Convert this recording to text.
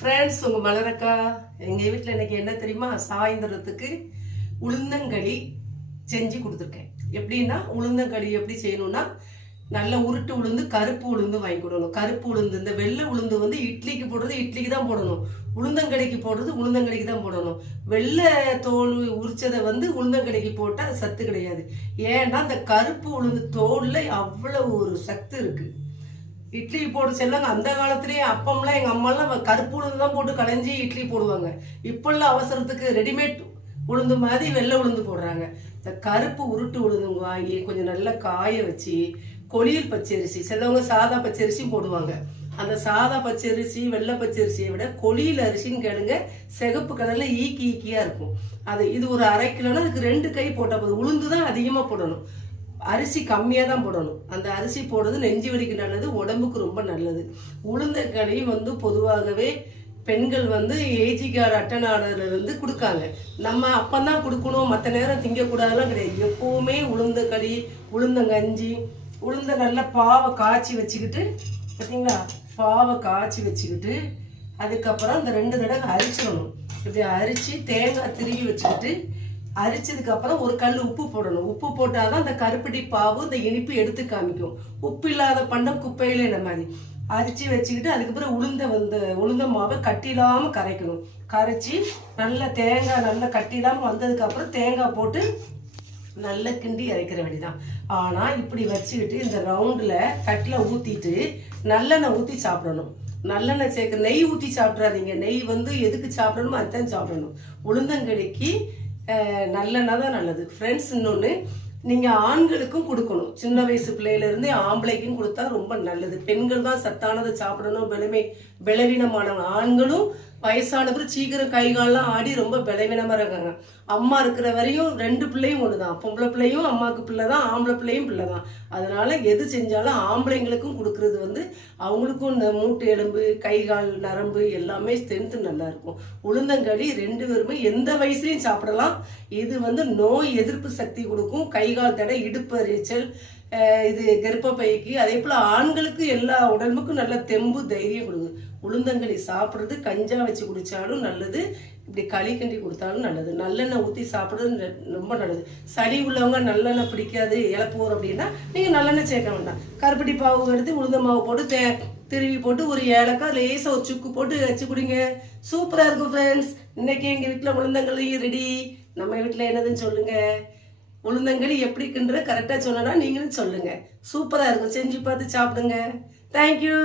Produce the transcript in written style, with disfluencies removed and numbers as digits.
Friends, உங்கள் மலரக்கா எங்கள் வீட்டில் இன்னைக்கு என்ன தெரியுமா? சாயந்தரத்துக்கு உளுந்தங்களி செஞ்சு கொடுத்துருக்கேன். எப்படின்னா உளுந்தங்களி எப்படி செய்யணும்னா, நல்ல உருட்டு உளுந்து, கருப்பு உளுந்து வாங்கி கொடுக்கணும். கருப்பு உளுந்து, இந்த வெள்ளை உளுந்து வந்து இட்லிக்கு போடுறது இட்லிக்கு தான் போடணும். உளுந்தங்களிக்கு போடுறது உளுந்தங்களிக்கு தான் போடணும். வெள்ளை தோல் உரிச்சதை வந்து உளுந்தங்களிக்கு போட்டால் சத்து கிடையாது. ஏன்னா அந்த கருப்பு உளுந்து தோல்ல அவ்வளவு ஒரு சத்து இருக்கு. இட்லி போட்டு செல்லுங்க. அந்த காலத்திலேயே அப்பம்லாம் எங்கள் அம்மாலாம் கருப்பு உளுந்து தான் போட்டு களைஞ்சி இட்லி போடுவாங்க. இப்பெல்லாம் அவசரத்துக்கு ரெடிமேட் உளுந்து மாதிரி வெள்ளை உளுந்து போடுறாங்க. இந்த கருப்பு உருட்டு உளுந்து வாங்கி கொஞ்சம் நல்லா காய வச்சு, கொளியல் பச்சரிசி, சிலவங்க சாதா பச்சரிசி போடுவாங்க. அந்த சாதா பச்சரிசி வெள்ளை பச்சரிசியை விட கொளியல் அரிசின்னு கேளுங்க, சிகப்பு கலர்ல ஈக்கி ஈக்கியா இருக்கும். இது ஒரு 1/2 கிலோனா அதுக்கு 2 கை போட்டால் போதும். உளுந்து தான் அதிகமாக போடணும், அரிசி கம்மியாக தான் போடணும். அந்த அரிசி போடுறது நெஞ்சு வலிக்கு நல்லது, உடம்புக்கு ரொம்ப நல்லது. உளுந்தங்களி வந்து பொதுவாகவே பெண்கள் வந்து ஏஜி கார்டு அட்டன் ஆர்டர்லேருந்து கொடுக்காங்க. நம்ம அப்பந்தான் கொடுக்கணும், மற்ற நேரம் திங்கக்கூடாதுலாம் கிடையாது. எப்போவுமே உளுந்தங்களி, உளுந்தங்கஞ்சி, உளுந்த நல்லா பாவை காய்ச்சி வச்சுக்கிட்டு, பார்த்தீங்களா, பாவை காய்ச்சி வச்சுக்கிட்டு அதுக்கப்புறம் இந்த 2 தடவை அரிச்சிடணும். இப்படி அரிச்சு தேங்காய் திருவி வச்சுக்கிட்டு, அரிச்சதுக்கு அப்புறம் ஒரு கல் உப்பு போடணும். உப்பு போட்டாதான் அந்த கருப்பட்டி பாவு இந்த இனிப்பு எடுத்து காமிக்கும். உப்பு இல்லாத பண்டம் குப்பையில இந்த மாதிரி அரிச்சு வச்சுக்கிட்டு, அதுக்கப்புறம் உளுந்த மாவை கட்டிலாம கரைக்கணும். கரைச்சி நல்ல தேங்காய் நல்லா கட்டிலாம வந்ததுக்கு அப்புறம் தேங்காய் போட்டு நல்லா கிண்டி அரைக்கிற வேண்டியதான். ஆனா இப்படி வச்சுக்கிட்டு இந்த ரவுண்ட்ல கட்டில ஊத்திட்டு நல்லெண்ணெய் ஊத்தி சாப்பிடணும். நல்லெண்ணெய் சேர்க்க, நெய் ஊற்றி சாப்பிட்றாதீங்க. நெய் வந்து எதுக்கு சாப்பிடணுமோ அதுதான் சாப்பிடணும். உளுந்தங்களிக்கு நல்லெண்ணெய் தான் நல்லது. ஃப்ரெண்ட்ஸ், இன்னொன்று, நீங்கள் ஆண்களுக்கும் கொடுக்கணும். சின்ன வயசு பிள்ளையிலேருந்தே ஆம்பளைக்கும் கொடுத்தா ரொம்ப நல்லது. பெண்கள் தான் சத்தானதை சாப்பிடணும். பலவீனமானவங்க. ஆண்களும் வயசானவர் சீக்கிரம் கை காலெலாம் ஆடி ரொம்ப பலவீனமாக இருக்காங்க. அம்மா இருக்கிற வரையும் 2 பிள்ளையும் ஒன்று தான். பொம்பளை பிள்ளையும் அம்மாவுக்கு பிள்ளை தான், ஆம்பளை பிள்ளையும் பிள்ளை தான். அதனால எது செஞ்சாலும் ஆம்பளைங்களுக்கும் கொடுக்கறது வந்து அவங்களுக்கும் மூட்டு எலும்பு, கை கால் நரம்பு எல்லாமே ஸ்ட்ரென்த்து நல்லா இருக்கும். உளுந்தங்களி 2 பேருமே எந்த வயசுலையும் சாப்பிடலாம். இது வந்து நோய் எதிர்ப்பு சக்தி கொடுக்கும். கை கால் தடை, இடுப்பு எரிச்சல், இது கர்ப்பப்பைக்கு, அதே போல் ஆண்களுக்கு எல்லா உடம்புக்கும் நல்ல தெம்பு தைரியம் கொடுக்குது. உளுந்தங்களி சாப்பிட்றது கஞ்சா வச்சு குடித்தாலும் நல்லது, இப்படி களி கிண்டி கொடுத்தாலும் நல்லது. நல்லெண்ணெய் ஊற்றி சாப்பிட்றது ரொம்ப நல்லது. சளி உள்ளவங்க நல்லெண்ணெய் பிடிக்காது, இழப்போர் அப்படின்னா நீங்கள் நல்லெண்ணெய் சேர்க்க வேண்டாம். கருப்பட்டி பாவு எடுத்து உளுந்த மாவு போட்டு திருவி போட்டு ஒரு ஏலக்காய் லேசாக ஒரு சுக்கு போட்டு வச்சு குடிங்க. சூப்பராக இருக்கும் ஃப்ரெண்ட்ஸ். இன்னைக்கு எங்கள் வீட்டில் உளுந்தங்களி ரெடி. நம்ம வீட்டில் என்னதுன்னு சொல்லுங்க. உளுந்தங்களி எப்படி கிண்டுற கரெக்டாக சொன்னா நீங்களும் சொல்லுங்க. சூப்பராக இருக்கும். செஞ்சு பார்த்து சாப்பிடுங்க. தேங்க்யூ.